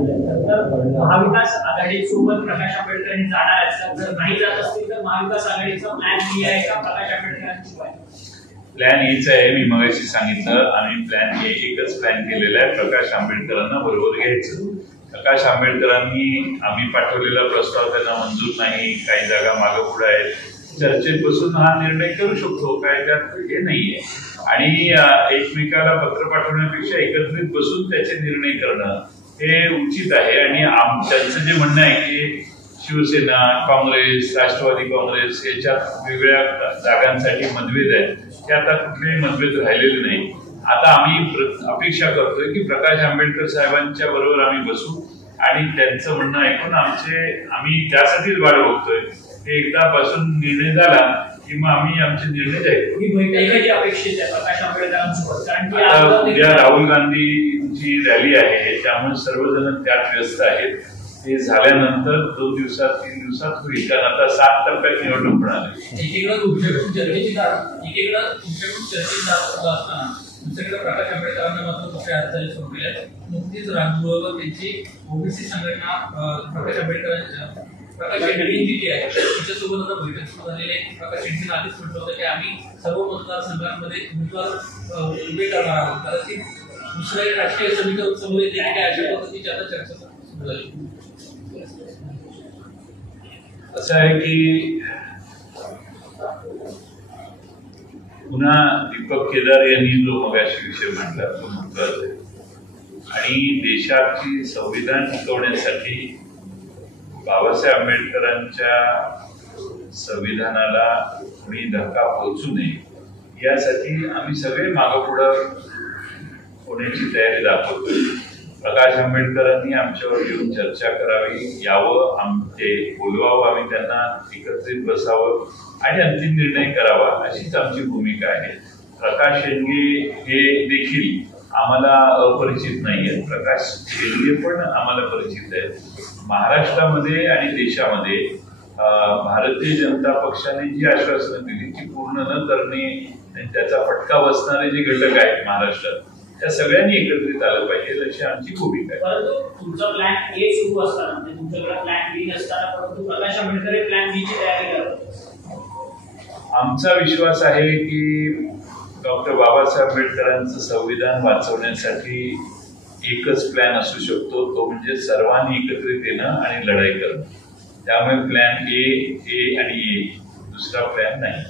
महाविकास आघाडीसोबत प्रकाश आंबेडकरांनी जाणार असतात, जर नाही जात असतील तर महाविकास आघाडीचा प्लॅन बी आहे का प्रकाश आंबेडकरांशिवाय? प्लॅन एच आहे. मी मगाशी सांगितलं, आम्ही प्लॅन ए एकच प्लॅन केलेला आहे, प्रकाश आंबेडकरांना बरोबर घ्यायचं. प्रकाश आंबेडकरांनी आम्ही पाठवलेला प्रस्ताव त्यांना मंजूर नाही, काही जागा मागं पुढे आहेत, चर्चेत बसून हा निर्णय करू शकतो, काय त्यात हे नाहीये. आणि एकमेकाला पत्र पाठवण्यापेक्षा एकत्रित बसून त्याचे निर्णय करणं हे उचित आहे. आणि त्यांचं जे म्हणणं आहे की शिवसेना, काँग्रेस, राष्ट्रवादी काँग्रेस याच्यात वेगळ्या जागांसाठी मतभेद आहेत, ते आता कुठलेही मतभेद राहिलेले नाही. आता आम्ही अपेक्षा करतोय की प्रकाश आंबेडकर साहेबांच्या बरोबर आम्ही बसू आणि त्यांचं म्हणणं ऐकून आम्ही त्यासाठीच वाट बघतोय. एकदा पासून निर्णय झाला की मग आम्ही आमचे निर्णय जाहीर अपेक्षित आहे प्रकाश आंबेडकरांसोबत, कारण की उद्या राहुल गांधींची रॅली आहे, त्यामुळे सर्वजण त्यात व्यस्त आहेत. ते झाल्यानंतर 2 दिवसात 3 दिवसात होईल, कारण आता 7 टप्प्यात निवडणूक होणार एकीकडे तुमच्याकडून चर्चेची असताना दुसरीकडे प्रकाश आंबेडकरांना मात्र दुसऱ्या हालचाली सुरू केल्या. नुकतीच राजगृहावर त्यांची ओबीसी संघटना प्रकाश आंबेडकरांच्या प्रकाश शेट्टी जी आहे तिच्यासोबत आता बैठक सुरू झालेली आहे. प्रकाश शेट्टीने आधीच म्हटलं होतं की आम्ही सर्व मतदारसंघांमध्ये उमेदवार उभे करणार आहोत, कदाचित दुसऱ्या राष्ट्रीय समीकरण समोर येते काय अशा पद्धतीची आता चर्चा सुरू झाली. असं आहे की पुन्हा दीपक केदार यांनी जो मगाशी विषय मांडला तो महत्वाचा आहे. आणि देशाची संविधान टिकवण्यासाठी बाबासाहेब आंबेडकरांच्या संविधानाला कोणी धक्का पोहोचू नये यासाठी आम्ही सगळे मागपुढं होण्याची तयारी दाखवतोय. प्रकाश आंबेडकरांनी आमच्यावर येऊन चर्चा करावी, यावं, ते बोलवावं, आम्ही त्यांना एकत्रित बसावं आणि अंतिम निर्णय करावा, अशीच आमची भूमिका आहे. प्रकाश शेंडगे हे देखील आम्हाला अपरिचित नाही आहेत. प्रकाश शेंडगे पण आम्हाला परिचित आहेत. महाराष्ट्रामध्ये आणि देशामध्ये भारतीय जनता पक्षाने जी आश्वासनं दिली ती पूर्ण न करणे आणि त्याचा फटका बसणारे जे घटक आहेत महाराष्ट्रात, त्या सगळ्यांनी एकत्रित आलं पाहिजे अशी आमची भूमिका आहे. परंतु तुमचा प्लॅन ए सुरू असताना म्हणजे तुमच्याकडे प्लॅन बी नसताना परंतु प्रकाश आंबेडकर प्लॅन बी ची तयारी करतात. आमचा विश्वास आहे की डॉक्टर बाबासाहेब आंबेडकरांचं संविधान वाचवण्यासाठी एकच प्लॅन असू शकतो, तो म्हणजे सर्वांनी एकत्रित येणं आणि लढाई करणं. त्यामुळे प्लॅन ए आणि ए, दुसरा प्लॅन नाही.